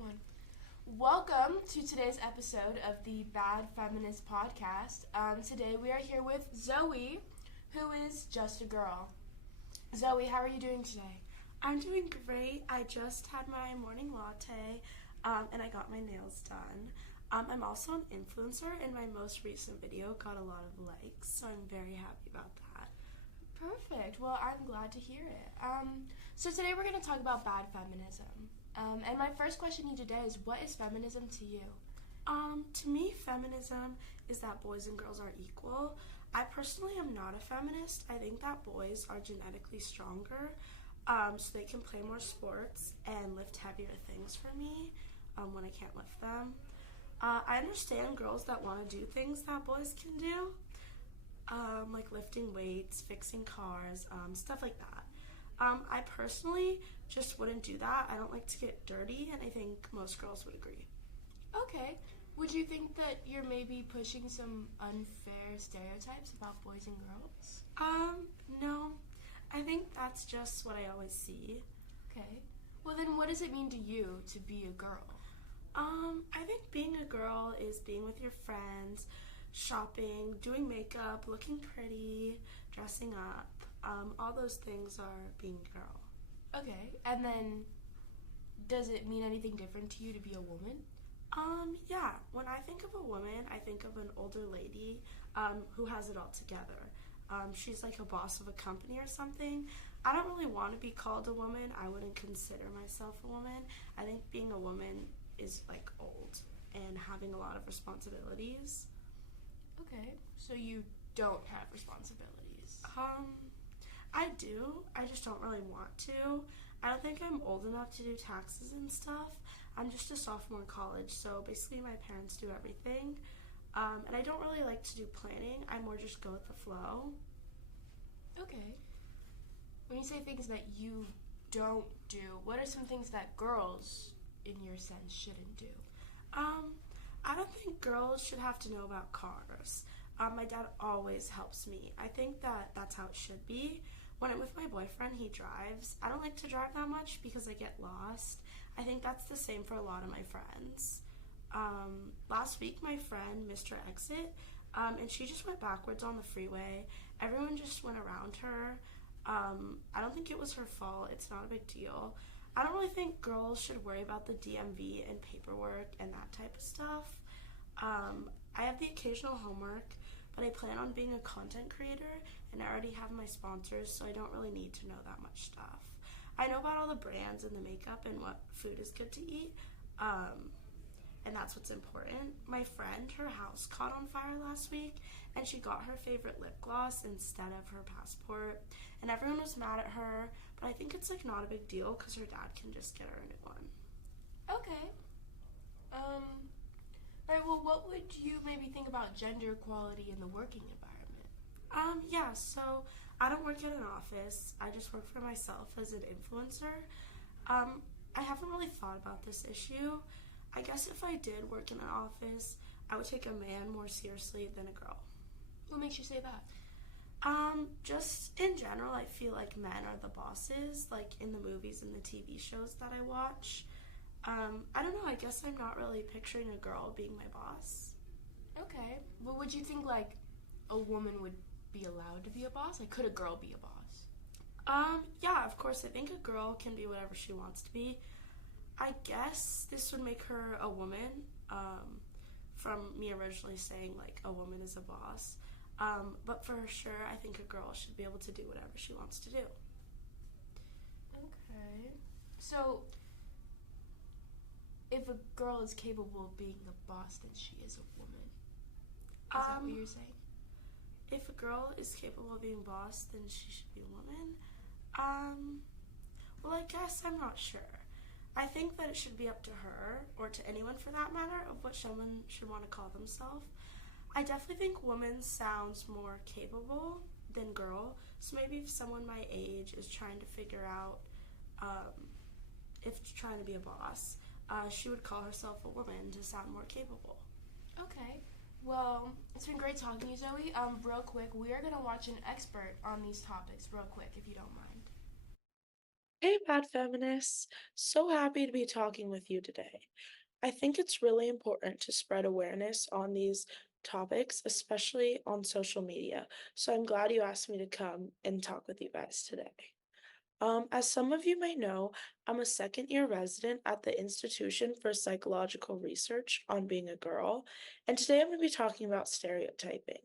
One. Welcome to today's episode of the Bad Feminist podcast. Today we are here with Zoe, who is just a girl. Zoe, how are you doing today? I'm doing great. I just had my morning latte, and I got my nails done. I'm also an influencer, and my most recent video got a lot of likes, so I'm very happy about that. Perfect. Well, I'm glad to hear it. So today we're going to talk about bad feminism. And my first question to you today is, what is feminism to you? To me, feminism is that boys and girls are equal. I personally am not a feminist. I think that boys are genetically stronger, so they can play more sports and lift heavier things for me when I can't lift them. I understand girls that want to do things that boys can do, like lifting weights, fixing cars, stuff like that. I personally just wouldn't do that. I don't like to get dirty, and I think most girls would agree. Okay. Would you think that you're maybe pushing some unfair stereotypes about boys and girls? No. I think that's just what I always see. Okay. Well, then what does it mean to you to be a girl? I think being a girl is being with your friends, shopping, doing makeup, looking pretty, dressing up. All those things are being a girl. Okay. And then does it mean anything different to you to be a woman? Yeah. When I think of a woman, I think of an older lady who has it all together. She's like a boss of a company or something. I don't really want to be called a woman. I wouldn't consider myself a woman. I think being a woman is like old and having a lot of responsibilities. Okay. So you don't have responsibilities? I do. I just don't really want to. I don't think I'm old enough to do taxes and stuff. I'm just a sophomore in college, so basically my parents do everything. And I don't really like to do planning. I more just go with the flow. Okay. When you say things that you don't do, what are some things that girls, in your sense, shouldn't do? I don't think girls should have to know about cars. My dad always helps me. I think that that's how it should be. When I'm with my boyfriend, he drives. I don't like to drive that much because I get lost. I think that's the same for a lot of my friends. Last week, my friend missed her exit, and she just went backwards on the freeway. Everyone just went around her. I don't think it was her fault. It's not a big deal. I don't really think girls should worry about the DMV and paperwork and that type of stuff. I have the occasional homework, but I plan on being a content creator, and I already have my sponsors, so I don't really need to know that much stuff. I know about all the brands and the makeup and what food is good to eat, and that's what's important. My friend, her house caught on fire last week, and she got her favorite lip gloss instead of her passport, and everyone was mad at her, but I think it's like not a big deal because her dad can just get her a new one. Okay. Alright, well, what would you maybe think about gender equality in the working environment? Yeah, so I don't work at an office. I just work for myself as an influencer. I haven't really thought about this issue. I guess if I did work in an office, I would take a man more seriously than a girl. What makes you say that? Just in general, I feel like men are the bosses, like in the movies and the TV shows that I watch. I don't know, I guess I'm not really picturing a girl being my boss. Okay. Well, would you think, like, a woman would be allowed to be a boss? Like, could a girl be a boss? Yeah, of course, I think a girl can be whatever she wants to be. I guess this would make her a woman, from me originally saying, like, a woman is a boss. But for sure, I think a girl should be able to do whatever she wants to do. Okay. So, if a girl is capable of being a boss, then she is a woman. Is that what you're saying? If a girl is capable of being a boss, then she should be a woman. Well, I guess I'm not sure. I think that it should be up to her, or to anyone for that matter, of what someone should want to call themselves. I definitely think woman sounds more capable than girl, so maybe if someone my age is trying to figure out if trying to be a boss, she would call herself a woman to sound more capable. Okay. Well, it's been great talking to you, Zoe. Real quick, we are going to watch an expert on these topics real quick, if you don't mind. Hey, Bad Feminists! So happy to be talking with you today. I think it's really important to spread awareness on these topics, especially on social media. So I'm glad you asked me to come and talk with you guys today. As some of you may know, I'm a second year resident at the Institution for Psychological Research on Being a Girl, and today I'm going to be talking about stereotyping.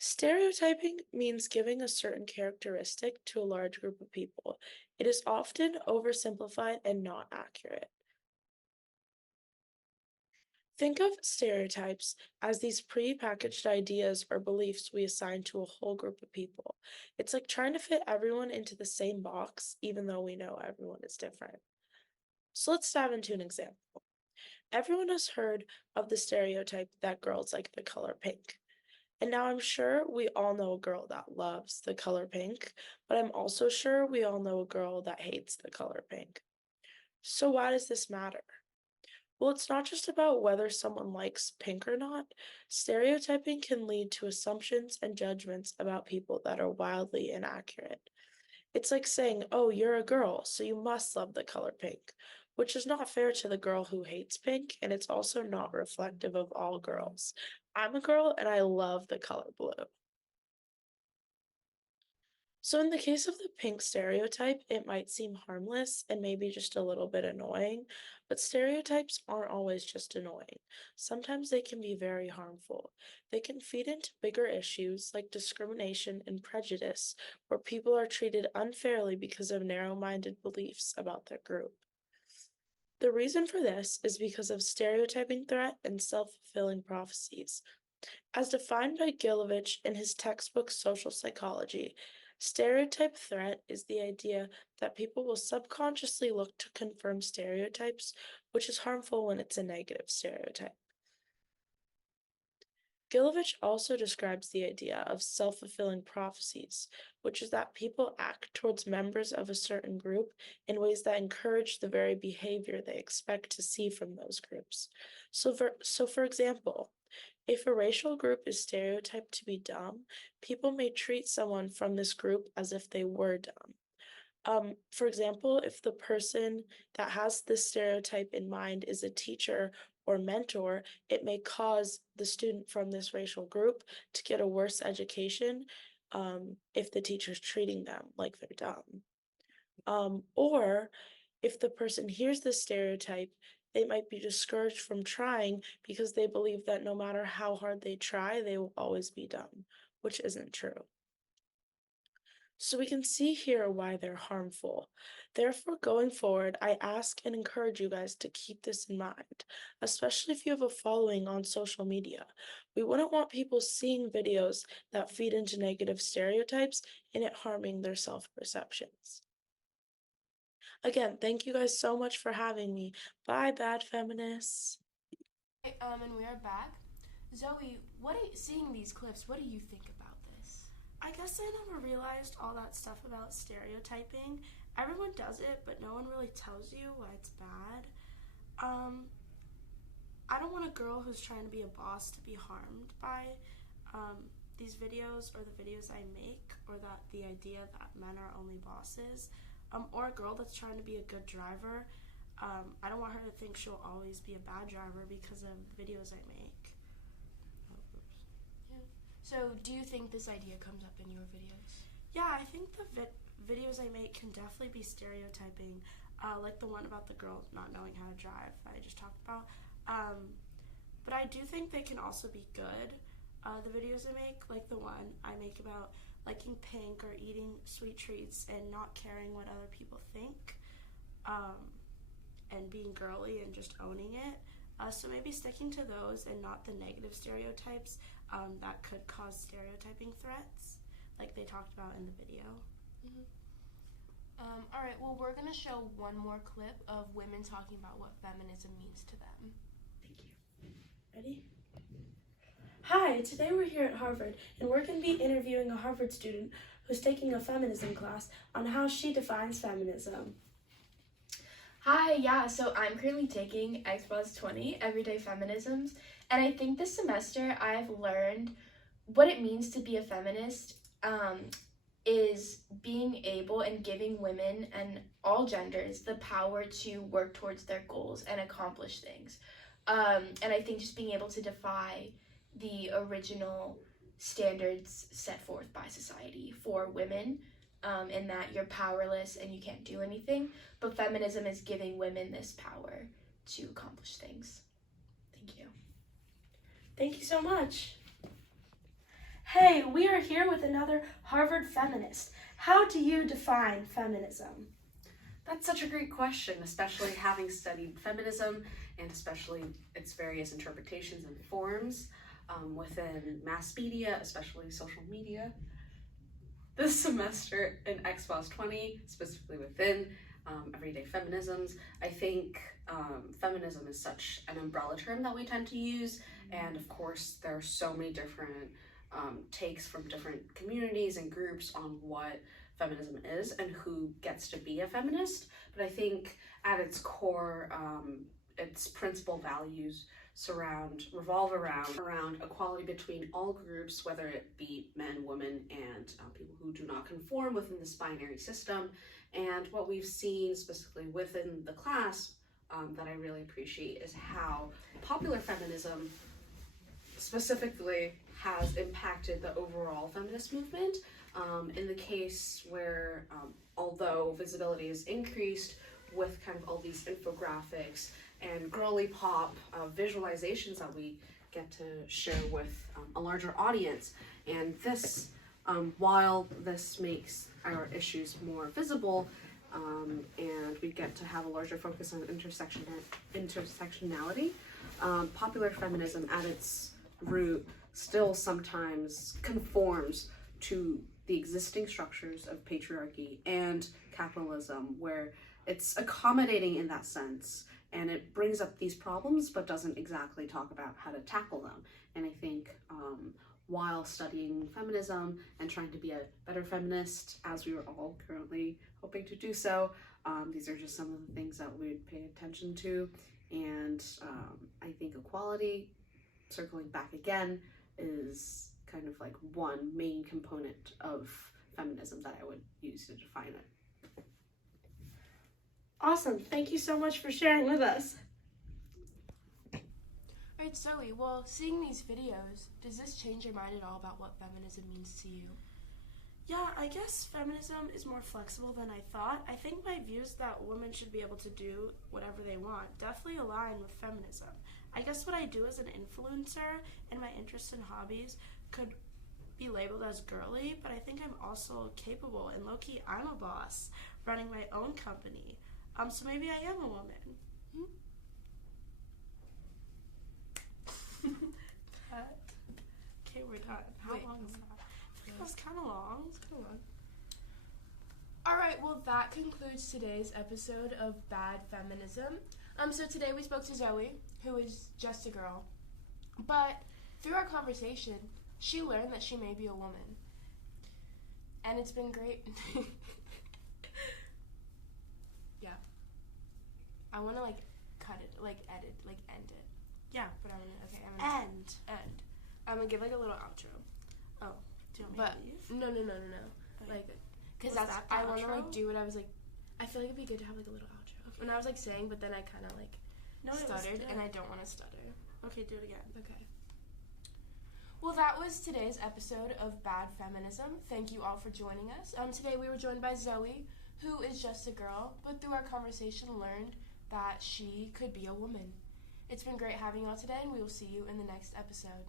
Stereotyping means giving a certain characteristic to a large group of people. It is often oversimplified and not accurate. Think of stereotypes as these pre-packaged ideas or beliefs we assign to a whole group of people. It's like trying to fit everyone into the same box, even though we know everyone is different. So let's dive into an example. Everyone has heard of the stereotype that girls like the color pink. And now I'm sure we all know a girl that loves the color pink, but I'm also sure we all know a girl that hates the color pink. So why does this matter? Well, it's not just about whether someone likes pink or not. Stereotyping can lead to assumptions and judgments about people that are wildly inaccurate. It's like saying, oh, you're a girl, so you must love the color pink, which is not fair to the girl who hates pink, and it's also not reflective of all girls. I'm a girl and I love the color blue. So, in the case of the pink stereotype, it might seem harmless and maybe just a little bit annoying, but stereotypes aren't always just annoying. Sometimes they can be very harmful. They can feed into bigger issues like discrimination and prejudice, where people are treated unfairly because of narrow minded beliefs about their group. The reason for this is because of stereotyping threat and self fulfilling prophecies. As defined by Gilovich in his textbook Social Psychology, stereotype threat is the idea that people will subconsciously look to confirm stereotypes, which is harmful when it's a negative stereotype. Gilovich also describes the idea of self-fulfilling prophecies, which is that people act towards members of a certain group in ways that encourage the very behavior they expect to see from those groups. So for example, if a racial group is stereotyped to be dumb, people may treat someone from this group as if they were dumb. For example, if the person that has this stereotype in mind is a teacher or mentor, it may cause the student from this racial group to get a worse education if the teacher's treating them like they're dumb. Or if the person hears this stereotype, they might be discouraged from trying because they believe that no matter how hard they try, they will always be dumb, which isn't true. So we can see here why they're harmful. Therefore, going forward, I ask and encourage you guys to keep this in mind, especially if you have a following on social media. We wouldn't want people seeing videos that feed into negative stereotypes and it harming their self-perceptions. Again, thank you guys so much for having me. Bye, bad feminists. And we are back. Zoe, seeing these clips, what do you think about this? I guess I never realized all that stuff about stereotyping. Everyone does it, but no one really tells you why it's bad. I don't want a girl who's trying to be a boss to be harmed by these videos or the videos I make, or that the idea that men are only bosses, or a girl that's trying to be a good driver. I don't want her to think she'll always be a bad driver because of the videos I make. Yeah. So, do you think this idea comes up in your videos? Yeah, I think the videos I make can definitely be stereotyping, like the one about the girl not knowing how to drive that I just talked about. But I do think they can also be good. The videos I make, like the one I make about liking pink or eating sweet treats and not caring what other people think, and being girly and just owning it. So maybe sticking to those and not the negative stereotypes that could cause stereotyping threats, like they talked about in the video. Mm-hmm. All right, well, we're going to show one more clip of women talking about what feminism means to them. Thank you. Ready? Hi, today we're here at Harvard, and we're going to be interviewing a Harvard student who's taking a feminism class on how she defines feminism. Hi, yeah, so I'm currently taking X plus 20 Everyday Feminisms, and I think this semester I've learned what it means to be a feminist is being able and giving women and all genders the power to work towards their goals and accomplish things. And I think just being able to defy the original standards set forth by society for women, and that you're powerless and you can't do anything. But feminism is giving women this power to accomplish things. Thank you. Thank you so much. Hey, we are here with another Harvard feminist. How do you define feminism? That's such a great question, especially having studied feminism and especially its various interpretations and forms within mass media, especially social media. This semester in XPOS 20, specifically within everyday feminisms, I think feminism is such an umbrella term that we tend to use, and of course there are so many different takes from different communities and groups on what feminism is and who gets to be a feminist. But I think at its core, its principal values revolve around equality between all groups, whether it be men, women, and people who do not conform within this binary system. And what we've seen specifically within the class that I really appreciate is how popular feminism specifically has impacted the overall feminist movement. In the case where, although visibility is increased with kind of all these infographics and girly pop visualizations that we get to share with a larger audience, and this, while this makes our issues more visible, and we get to have a larger focus on intersectionality, popular feminism at its root still sometimes conforms to the existing structures of patriarchy and capitalism, where it's accommodating in that sense, and it brings up these problems but doesn't exactly talk about how to tackle them. And I think while studying feminism and trying to be a better feminist, as we are all currently hoping to do so, these are just some of the things that we would pay attention to. And I think equality, circling back again, is kind of like one main component of feminism that I would use to define it. Awesome. Thank you so much for sharing with us. Alright, Zoe, well, seeing these videos, does this change your mind at all about what feminism means to you? Yeah, I guess feminism is more flexible than I thought. I think my views that women should be able to do whatever they want definitely align with feminism. I guess what I do as an influencer and my interests and hobbies could be labeled as girly, but I think I'm also capable, and low-key I'm a boss running my own company. So maybe I am a woman. Okay, we're done. How long is that? I think that was kind of long. It's kind of long. Alright, well that concludes today's episode of Bad Feminism. So today we spoke to Zoe, who is just a girl. But through our conversation, she learned that she may be a woman. And it's been great. Yeah. I want to cut it, edit, end it. Yeah. But I'm gonna, End. I'm gonna give a little outro. Oh, do you want me to leave? No. Okay. Because Was that's, that the I want to outro? do what I was I feel like it'd be good to have a little outro. Okay. When I was saying, but then I kind of No, it was stuttered, good. and I don't want to stutter. Okay, do it again. Okay. Well, that was today's episode of Bad Feminism. Thank you all for joining us. Today we were joined by Zoe, who is just a girl, but through our conversation learned that she could be a woman. It's been great having you all today, and we will see you in the next episode.